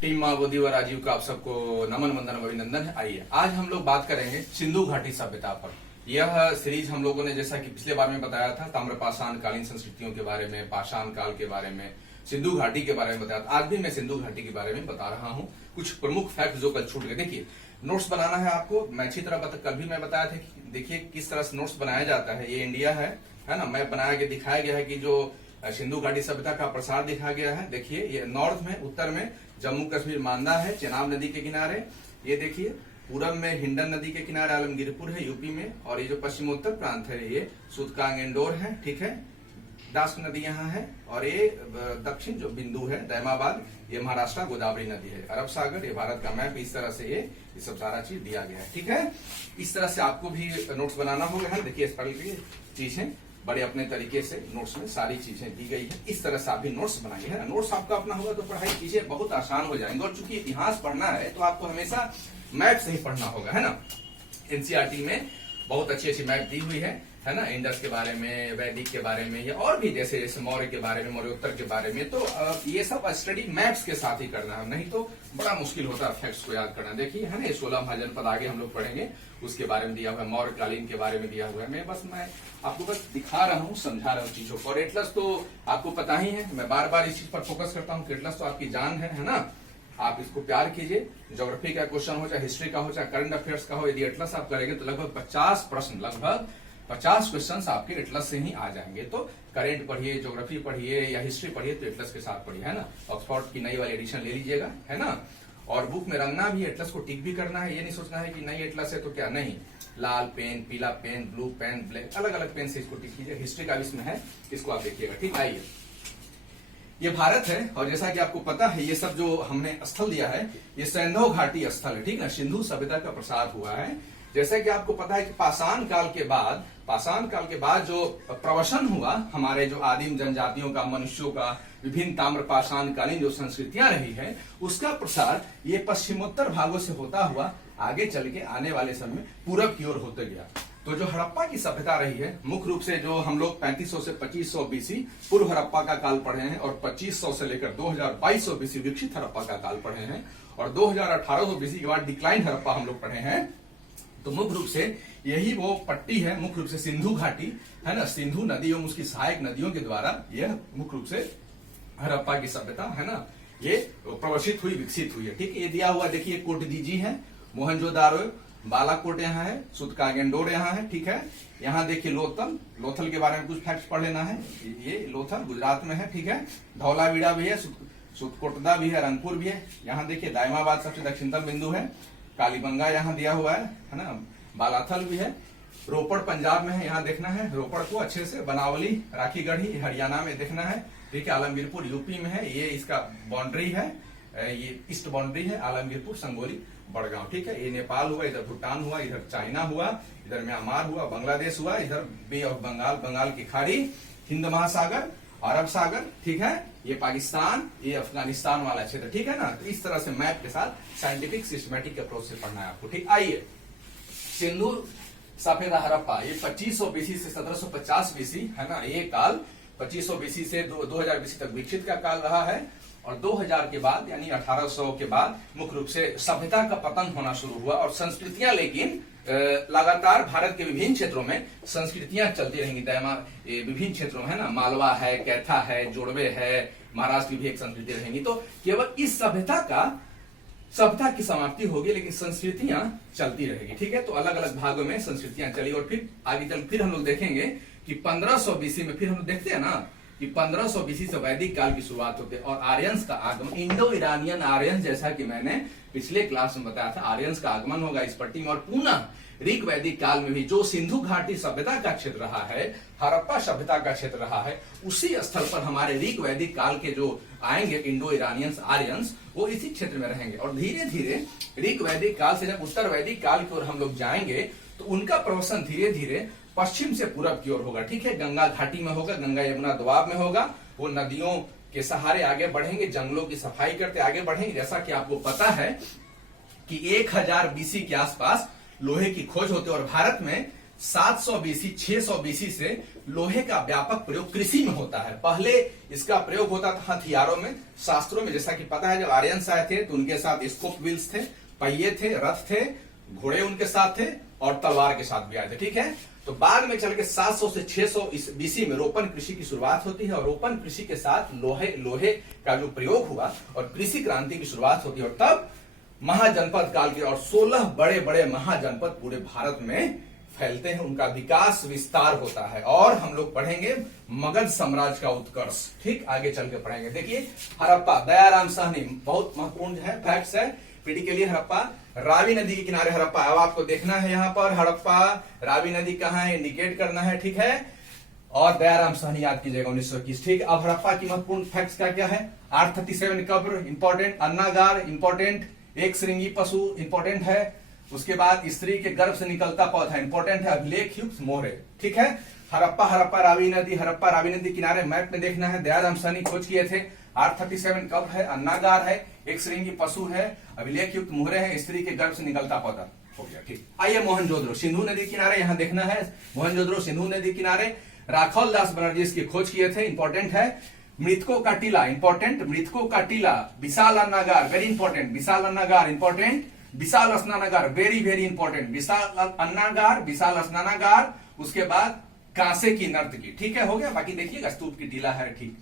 Team माओवादी व राजीव का आप सबको नमन वंदन अभिनंदन है। आइए आज हम लोग बात करेंगे सिंधु घाटी सभ्यता पर। यह सीरीज हम लोगों ने जैसा कि पिछले बार में बताया था ताम्रपाषाण कालीन संस्कृतियों के बारे में, पाषाण काल के बारे में, सिंधु घाटी के बारे में बताया था। आज भी मैं सिंधु घाटी के बारे में बता रहा हूं कुछ प्रमुख फैक्ट जो कल छूट गए। देखिए नोट्स बनाना है आपको, मैं अच्छी तरह कल भी मैं बताया था कि देखिए किस तरह से नोट्स बनाया जाता है। ये इंडिया है ना, मैं बना के दिखाया गया है कि जो सिंधु घाटी सभ्यता का प्रसार दिखाया गया है। देखिए ये नॉर्थ में, उत्तर में जम्मू कश्मीर मांदा है चेनाब नदी के किनारे, ये देखिए पूरब में हिंडन नदी के किनारे आलमगीरपुर है यूपी में, और ये जो पश्चिमोत्तर प्रांत है ये सुदकांग इंडोर है, ठीक है, डास्क नदी यहाँ है, और ये दक्षिण जो बिंदु है दैमाबाद, ये महाराष्ट्र गोदावरी नदी है, अरब सागर, ये भारत का मैप, इस तरह से ये सब सारा चीज दिया गया है, ठीक है। इस तरह से आपको भी नोट्स बनाना होगा है। देखिए इस पर चीजें बड़े अपने तरीके से नोट्स में सारी चीजें दी गई है, इस तरह से आप भी नोट्स बनाइए है ना। नोट्स आपका अपना होगा तो पढ़ाई चीजें बहुत आसान हो जाएंगे, और चूंकि इतिहास पढ़ना है तो आपको हमेशा मैप से ही पढ़ना होगा है ना। एनसीईआरटी में बहुत अच्छी अच्छी मैप दी हुई है ना, इंडस के बारे में, वैदिक के बारे में, या और भी जैसे जैसे मौर्य के बारे में, मौर्योत्तर के बारे में। तो ये सब स्टडी मैप्स के साथ ही करना है, नहीं तो बड़ा मुश्किल होता है फैक्ट्स को याद करना। देखिए है ना, 16 महाजनपद आगे हम लोग पढ़ेंगे, उसके बारे में दिया हुआ है, मौर्य कालीन के बारे में दिया हुआ है। मैं आपको बस दिखा रहा हूँ, समझा रहा हूँ चीजों को। और एटलस तो आपको पता ही है, मैं बार बार इस चीज पर फोकस करता हूँ कि एटलस तो आपकी जान है ना। आप इसको प्यार कीजिए, ज्योग्राफी का क्वेश्चन हो, चाहे हिस्ट्री का हो, चाहे करंट अफेयर्स का हो, यदि एटलस आप करेंगे तो लगभग 50 प्रश्न, लगभग 50 क्वेश्चन आपके एटलस से ही आ जाएंगे। तो करेंट पढ़िए, ज्योग्राफी पढ़िए या हिस्ट्री पढ़िए तो एटलस के साथ पढ़िए है ना। ऑक्सफोर्ड की नई वाली एडिशन ले लीजिएगा है ना। और बुक में रंगना भी, एटलस को टिक भी करना है, ये नहीं सोचना है कि नई एटलस है तो क्या, नहीं, लाल पेन, पीला पेन, ब्लू पेन, ब्लैक, अलग अलग पेन से इसको टिक कीजिए। हिस्ट्री का भी इसमें है, इसको आप देखिएगा, ठीक। आइए ये भारत है, और जैसा कि आपको पता है ये सब जो हमने स्थल दिया है ये सैंधव घाटी स्थल है, ठीक ना। सिंधु सभ्यता का प्रसार हुआ है। जैसा कि आपको पता है कि पाषाण काल के बाद जो प्रवसन हुआ हमारे जो आदिम जनजातियों का, मनुष्यों का, विभिन्न ताम्रपाषाण कालीन जो संस्कृतियां रही है उसका प्रसार ये पश्चिमोत्तर भागों से होता हुआ आगे चल के आने वाले समय में पूरब की ओर होते गया। तो जो हड़प्पा की सभ्यता रही है, मुख्य रूप से जो हम लोग 3500 से 2500 बीसी पूर्व हड़प्पा का काल पढ़े हैं, और 2500 से लेकर 2200 बीसी विकसित हड़प्पा का काल पढ़े हैं, और 2800 बीसी के बाद डिक्लाइन हड़प्पा हम लोग पढ़े हैं। तो मुख्य रूप से यही वो पट्टी है, मुख्य रूप से सिंधु घाटी है ना, सिंधु नदी एवं उसकी सहायक नदियों के द्वारा यह मुख्य रूप से हड़प्पा की सभ्यता है ना, ये प्रवशित हुई, विकसित हुई है, ठीक। ये दिया हुआ देखिए कोटदीजी है, मोहनजोदारो, बालाकोट यहाँ है, सुदकांगेंडोर यहाँ है, ठीक है। यहाँ देखिए लोथल के बारे में कुछ फैक्ट्स पढ़ लेना है। ये लोथल गुजरात में है, ठीक है। धौलावीरा भी है, सुदकोटदा भी है, रंगपुर भी है। यहाँ देखिए दायमाबाद सबसे दक्षिणतम बिंदु है, कालीबंगा यहाँ दिया हुआ है ना, बालाथल भी है। रोपड़ पंजाब में है, यहाँ देखना है रोपड़ को अच्छे से। बनावली, राखीगढ़ी हरियाणा में देखना है, ठीक है। आलमगीरपुर यूपी में है, ये इसका बाउंड्री है, ये ईस्ट बाउंड्री है आलमगीरपुर, संगोली, बड़गांव, ठीक है। ये नेपाल हुआ, इधर भूटान हुआ, इधर चाइना हुआ, इधर म्यांमार हुआ, बांग्लादेश हुआ, इधर बे ऑफ बंगाल, बंगाल की खाड़ी, हिंद महासागर, अरब सागर, ठीक है। ये पाकिस्तान, ये अफगानिस्तान वाला क्षेत्र, ठीक है ना। तो इस तरह से मैप के साथ साइंटिफिक सिस्टमेटिक अप्रोच से पढ़ना है आपको, ठीक। आइए सिंधु सभ्यता हड़प्पा, ये 2500 बीसी से 1750 बीसी है ना, ये काल 2500 बीसी से 2000 बीसी तक विकसित का काल रहा है। और 2000 के बाद यानी 1800 के बाद मुख्य रूप से सभ्यता का पतन होना शुरू हुआ, और संस्कृतियां लेकिन लगातार भारत के विभिन्न क्षेत्रों में संस्कृतियां चलती रहेंगी। विभिन्न क्षेत्रों में है ना, मालवा है, कैथा है, जोड़वे है, महाराष्ट्र की भी एक संस्कृति रहेंगी। तो केवल इस सभ्यता की समाप्ति होगी, लेकिन संस्कृतियां चलती रहेगी, ठीक है। तो अलग अलग भागों में संस्कृतियां चली, और फिर आगे चल फिर हम लोग देखेंगे कि 1500 बीसी में फिर हम लोग देखते हैं ना कि 1500 बीसी से वैदिक काल की शुरुआत होती है, और आर्यंस का आगमन, इंडो ईरानियन आर्यंस, जैसा कि मैंने पिछले क्लास में बताया था, आर्यंस का आगमन होगा इस पट्टी में। और पुनः ऋग वैदिक काल में भी जो सिंधु घाटी सभ्यता का क्षेत्र रहा है, हड़प्पा सभ्यता का क्षेत्र रहा है, उसी स्थल पर हमारे ऋग वैदिक काल के जो आएंगे इंडो ईरानियंस, आर्यंस, वो इसी क्षेत्र में रहेंगे। और धीरे धीरे ऋग वैदिक काल से जब उत्तर वैदिक काल की ओर हम लोग जाएंगे तो उनका प्रवसन धीरे धीरे पश्चिम से पूरब की ओर होगा, ठीक है। गंगा घाटी में होगा, गंगा यमुना दोआब में होगा, वो नदियों के सहारे आगे बढ़ेंगे, जंगलों की सफाई करते आगे बढ़ेंगे। जैसा कि आपको पता है कि 1000 बीसी के आसपास लोहे की खोज होती है, और भारत में 700 बीसी 600 बीसी से लोहे का व्यापक प्रयोग कृषि में होता है। पहले इसका प्रयोग होता था हथियारों में, शास्त्रों में। जैसा कि पता है जब आर्यंस आए थे तो उनके साथ स्कोप व्हील्स थे, पहिए थे, रथ थे, घोड़े उनके साथ थे और तलवार के साथ भी आए थे। ठीक है, तो बाद में चल के 700 से 600 बीसी में रोपण कृषि की शुरुआत होती है और रोपण कृषि के साथ लोहे का जो प्रयोग हुआ और कृषि क्रांति की शुरुआत होती है और तब महाजनपद काल के और 16 बड़े बड़े महाजनपद पूरे भारत में फैलते हैं, उनका विकास विस्तार होता है। और हम लोग पढ़ेंगे मगध साम्राज्य का उत्कर्ष। ठीक, आगे चल के पढ़ेंगे। देखिए हड़प्पा, दयाराम साहनी, बहुत महत्वपूर्ण है, फैक्ट्स है पीढ़ी के लिए। हड़प्पा रावी नदी के किनारे हड़प्पा। अब आपको देखना है यहाँ पर हड़प्पा रावी नदी कहाँ है, इंडिकेट करना है। ठीक है, और दयाराम साहनी याद कीजिएगा 1921। ठीक, अब हड़प्पा की महत्वपूर्ण फैक्ट्स क्या क्या है। 837 कब्र इंपॉर्टेंट, अन्नागार इंपॉर्टेंट, एक श्रृंगी पशु इंपॉर्टेंट है, उसके बाद स्त्री के गर्भ से निकलता पौधा इंपॉर्टेंट है, अभिलेख युक्त मोहरे। ठीक है, हड़प्पा रावी नदी किनारे मैप में देखना है। दयाराम साहनी खोज किए थे। 837 कब्र है, अन्नागार है, एक श्रृंगी पशु है, अभिलेख युक्त मोहरे है, स्त्री के गर्भ से निकलता पौधा हो गया। ठीक, आइए मोहनजोदड़ो सिंधु नदी किनारे यहां देखना है। मोहनजोदड़ो सिंधु नदी किनारे राखौल दास बनर्जी इसकी खोज किए थे, इंपॉर्टेंट है। मृतकों का टीला इंपॉर्टेंट, मृतकों का टीला। विशाल अन्नागार वेरी इंपॉर्टेंट, विशाल अन्नागार इंपॉर्टेंट। विशाल स्नानागार वेरी वेरी इंपॉर्टेंट, विशाल अन्नागार, विशाल स्नानागार। उसके बाद कांसे की नर्तकी। ठीक है, हो गया। बाकी देखिएगा स्तूप की टीला है। ठीक,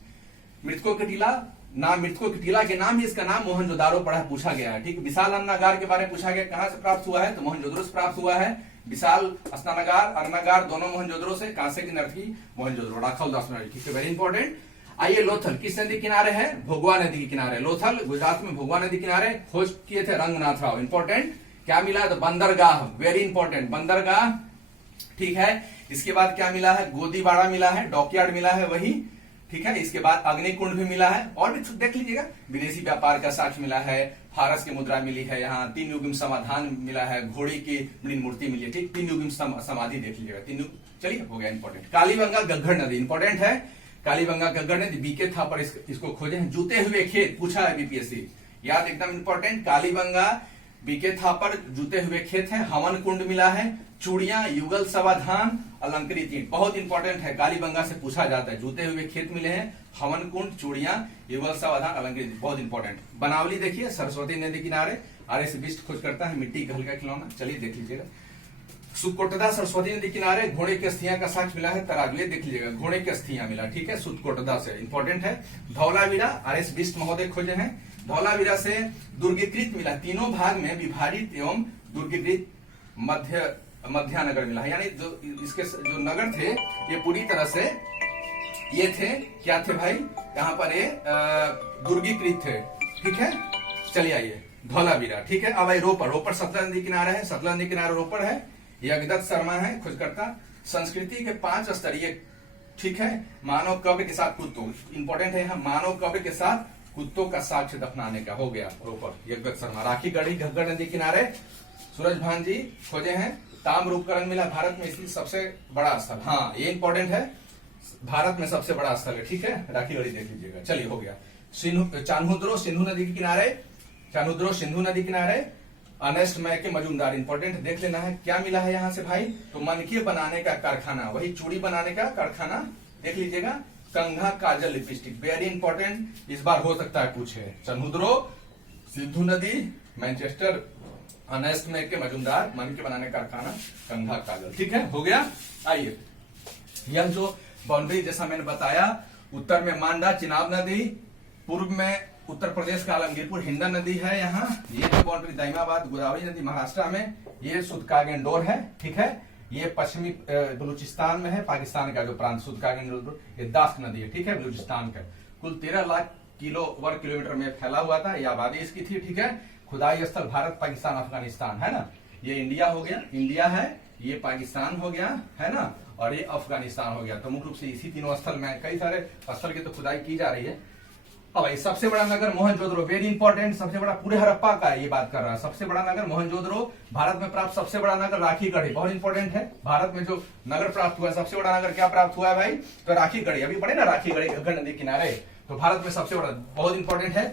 मृतकों के टीला नाम, मृतकों के टीला के नाम ही इसका नाम मोहनजोदारो पढ़ा पूछा गया है। ठीक, विशाल अन्नागार के बारे में पूछा गया, कहां से प्राप्त हुआ है, तो मोहनजोदड़ो से प्राप्त हुआ है। विशाल स्नानागार, अन्नागार दोनों मोहनजोदड़ो से, कांसे की नर्तकी मोहनजोदड़ो, राखौल दास बनर्जी। ठीक है, वेरी इंपॉर्टेंट। आइए लोथल किस नदी किनारे है, भोगवा नदी के किनारे। लोथल गुजरात में भोगवा नदी किनारे खोज किए थे रंगनाथ राव, इंपॉर्टेंट। क्या मिला, तो बंदरगाह, वेरी इंपॉर्टेंट, बंदरगाह। ठीक है, इसके बाद क्या मिला है, गोदीबाड़ा मिला है, डॉकयार्ड मिला है वही। ठीक है, इसके बाद अग्निकुंड भी मिला है और भी देख लीजिएगा। विदेशी व्यापार का साक्ष्य मिला है, फारस की मुद्रा मिली है, यहाँ 3 युगिम समाधान मिला है, घोड़ी की मृण मूर्ति मिली है। ठीक, 3 युगिम समाधि देख लीजिएगा, 3 युग। चलिए, हो गया इंपॉर्टेंट। कालीबंगा गग्गड़ नदी इंपॉर्टेंट है। कालीबंगा गग्गड़ नदी, बीके था पर इसको खोजे हैं। जूते हुए खेत पूछा है बीपीएससी, याद एकदम इंपॉर्टेंट। कालीबंगा बीके था पर जूते हुए खेत है। हवन कुंड मिला है, चूड़ियां, युगल समाधान, अलंकृत ईंट, बहुत इंपॉर्टेंट है, कालीबंगा से पूछा जाता है। जूते हुए खेत मिले हैं, हवन कुंड, चूड़ियां, युगल समाधान, अलंकृत, बहुत इंपॉर्टेंट। बनावली देखिए सरस्वती नदी किनारे, आरएस बिस्ट खोज करता है, मिट्टी का हल्का खिलौना। चलिए देख लीजिएगा। सुकोटदा सरस्वती नदी किनारे घोड़े की अस्थियां का साक्ष्य मिला है, तराजू, देख लीजिएगा, घोड़े की अस्थियां मिला। ठीक है, सुकोटदा से, इंपॉर्टेंट है। धौलावीरा, आरएस बिस्ट महोदय खोजे हैं। धौलावीरा से दुर्गीकृत मिला, तीनों भाग में विभाजित एवं दुर्गीकृत मध्यानगर मिला है, यानी जो इसके जो नगर थे ये पूरी तरह से ये थे, क्या थे भाई, यहाँ पर ये दुर्गीकृत थे। ठीक है, चलिए आइए धौलावीरा। ठीक है, अब रोपड़ सतलज नदी किनारे है, सतलज नदी किनारे रोपड़ है। यज्ञदत्त शर्मा है खोजकर्ता। संस्कृति के 5 स्तरीय, ठीक है, मानव कव्य के साथ कुत्तों, इंपॉर्टेंट है यहाँ, मानव कव्य के साथ कुत्तों का साक्ष्य दफनाने का, हो गया रोपड़, यज्ञदत्त शर्मा। राखी गढ़ी घग्गड़ नदी किनारे सूरज भान जी खोजे हैं। ताम्र उपकरण मिला भारत में, इसलिए सबसे बड़ा स्थल, हाँ ये इंपॉर्टेंट है, भारत में सबसे बड़ा स्थल है। ठीक है, राखी गढ़ी देख लीजिएगा। चलिए, हो गया। चान्होद्रो सिंधु नदी के किनारे, चान्होद्रो सिंधु नदी किनारे अनेस्ट मय के मजूमदार, इंपॉर्टेंट, देख लेना है। क्या मिला है यहाँ से भाई, तो मनकी बनाने का कारखाना, वही चूड़ी बनाने का कारखाना, देख लीजिएगा। कंघा काजल लिपस्टिक, वेरी इंपॉर्टेंट, इस बार हो सकता है पूछे। चान्होद्रो सिंधु नदी, मैनचेस्टर, अनेस्ट मय के मजूमदार, मनकी बनाने का कारखाना, कंघा काजल। ठीक है, हो गया। आइए, यह जो बाउंड्री जैसा मैंने बताया, उत्तर में मांडा चिनाब नदी, पूर्व में उत्तर प्रदेश का आलमगीरपुर हिंडन नदी है यहाँ, ये जो बाउंड्री दाइमाबाद गोदावरी नदी महाराष्ट्र में, ये सुदकागेंडोर है। ठीक है, ये पश्चिमी बलूचिस्तान में है, पाकिस्तान का जो प्रांत सुदकागेंडोर, ये दास्क नदी है। ठीक है, बलूचिस्तान का, कुल 13 लाख वर्ग किलोमीटर में फैला हुआ था, ये आबादी इसकी थी। ठीक है, खुदाई स्थल भारत, पाकिस्तान, अफगानिस्तान है ना, ये इंडिया हो गया, इंडिया है, ये पाकिस्तान हो गया है ना, और ये अफगानिस्तान हो गया। तो मुख्य रूप से इसी तीनों स्थल में, कई सारे स्थल की तो खुदाई की जा रही है। अब सबसे बड़ा नगर मोहनजोदड़ो, वेरी इंपॉर्टेंट, सबसे बड़ा, पूरे हड़प्पा का ये बात कर रहा है, सबसे बड़ा नगर मोहनजोदड़ो। भारत में प्राप्त सबसे बड़ा नगर राखी गढ़ी, बहुत इंपॉर्टेंट है। भारत में जो नगर प्राप्त हुआ है, सबसे बड़ा नगर क्या प्राप्त हुआ है भाई, तो राखी गढ़ी। अभी पढ़े ना राखी गढ़ी घग्गड़ नदी किनारे, तो भारत में सबसे बड़ा, बहुत इंपॉर्टेंट है।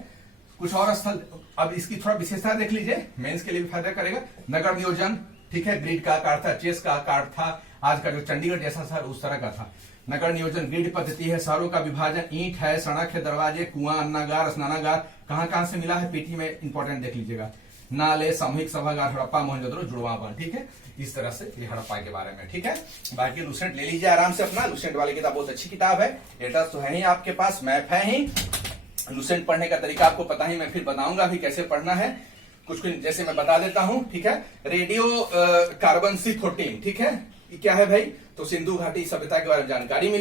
कुछ और स्थल, अब इसकी थोड़ा विशेषता देख लीजिए, मेंस के लिए भी फायदा करेगा। नगर नियोजन, ठीक है, ग्रिड का आकार था, चेस का आकार था, आज का जो चंडीगढ़ जैसा शहर उस तरह का था। नगर नियोजन ग्रिड पद्धति है, शहरों का विभाजन, ईंट है, सड़क है, दरवाजे, कुआं, अन्नागार, स्नानागार, कहां कहां से मिला है पीटी में इंपॉर्टेंट देख लीजिएगा। नाले, सामूहिक सभागार, हड़प्पा, मोहनजोदड़ो, जुड़वापन। ठीक है, इस तरह से ये हड़प्पा के बारे में। ठीक है, बाकी लुसेंट ले लीजिए आराम से अपना। लुसेंट वाली किताब बहुत अच्छी किताब है, डेटा तो है ही आपके पास, मैप है ही। लुसेंट पढ़ने का तरीका आपको पता ही, मैं फिर बताऊंगा भी कैसे पढ़ना है। कुछ जैसे मैं बता देता हूं। ठीक है, रेडियो कार्बन C14। ठीक है, ये क्या है भाई? तो सिंधु घाटी सभ्यता के बारे में जानकारी मिली।